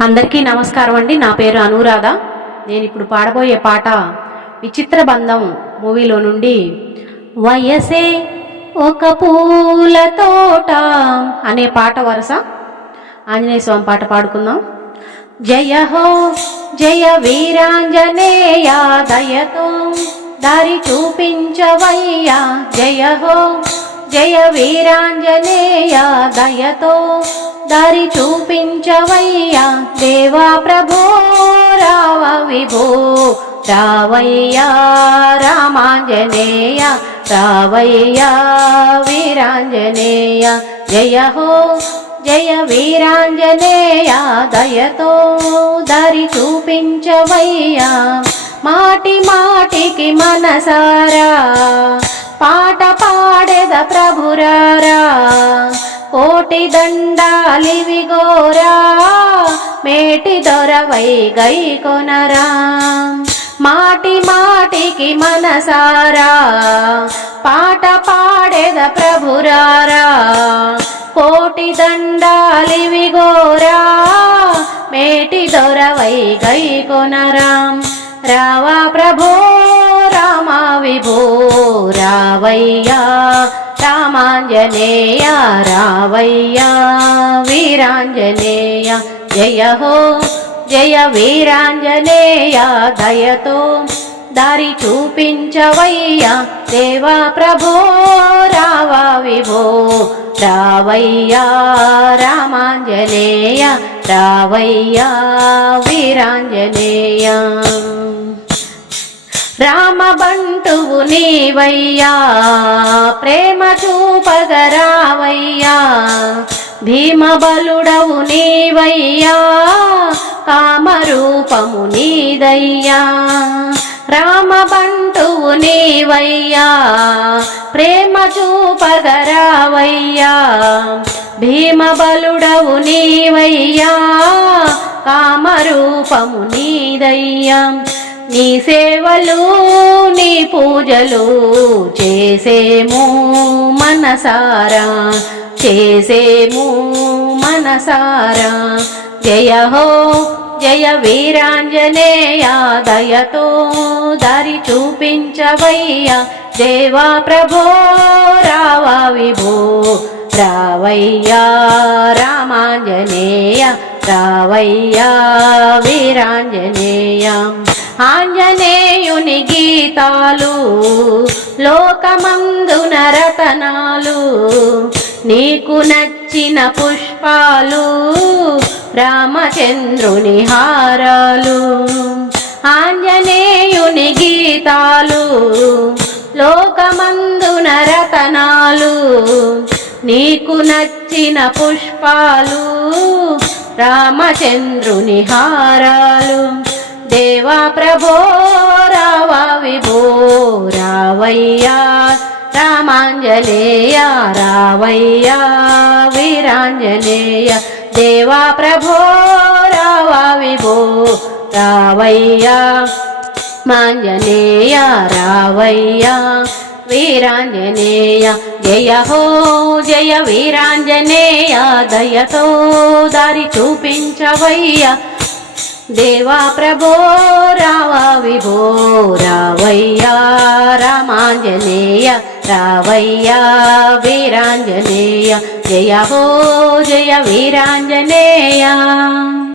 అందరికీ నమస్కారం అండి. నా పేరు అనురాధ. నేను ఇప్పుడు పాడబోయే పాట విచిత్ర బంధం మూవీలో నుండి వయసే ఒక పూల తోట అనే పాట వరుస. ఆంజనేయ స్వామి పాట పాడుకుందాం. జయ హో జయ వీరాంజనేయ దయతో దారి చూపించవయ్యా. జయ హో జయ వీరాంజనేయ దయతో దారి చూపించవయ్యా దేవా ప్రభో రావ విభో రావయ్యా రామాంజనేయ రావయ్యా వీరాంజనేయ జయ హో జయ వీరాంజనేయ దయతో దారి చూపించవయ్యా మాటి మాటికి మనసారా ప్రభురారా కోటి దండాలివిగోరా మేటి దొరవై గై కొనరా. మాటి మాటికి మనసారా పాట పాడేద ప్రభురారా. కోటి దండాలివిగోరా మేటి దొరవై గై కొనరా. రావా ప్రభో రామా విభో రావయ్యా రామాంజనేయ రావయ్యా వీరాంజనేయ జయ హో జయ వీరాంజనేయ దయతో దారి చూపించవయ్యా దేవా ప్రభో రావా విభో రావయ్యా రామాంజనేయ రావయ్యా వీరాంజనేయ. రామబంటువు నీవయ్యా ప్రేమ చూపగరావయ్యా భీమబలుడవు నీవయ్యా కామరూపము నీదయ్యా రామబంటువు నీవయ్యా ప్రేమ చూపగరావయ్యా భీమబలుడవు నీవయ్యా కామరూపము నీదయ్యా. నీ సేవలు నీ పూజలు చేసేము మనసారా చేసేము మనసారా. జయ హో జయ వీరాంజనేయ దయతో దారి చూపించవయ్యా. దేవా ప్రభో రావా విభో రావయ్యా. రామాంజనేయ రావయ్యా వీరాంజనేయ. ఆంజనేయుని గీతాలు లోకమందున రతనాలు నీకు నచ్చిన పుష్పాలు రామచంద్రుని హారాలు. ఆంజనేయుని గీతాలు లోకమందున రతనాలు నీకు నచ్చిన పుష్పాలు రామచంద్రుని హారాలు. దేవా ప్రభో రావా విభో రావయ్యా రామాంజనేయ రావయ్యా వీరాంజనేయ. దేవా ప్రభో రావా విభో రావయ్యా మాంజనేయ రావయ్యా వీరాంజనేయ. జయ హో జయ వీరాంజనేయ దయతో దారి చూపించవయ్యా. देवा प्रभो रावा विभो रावय्या रामाञ्जनेय रावय्या वीराञ्जनेय जया भो जय वीराञ्जनेया।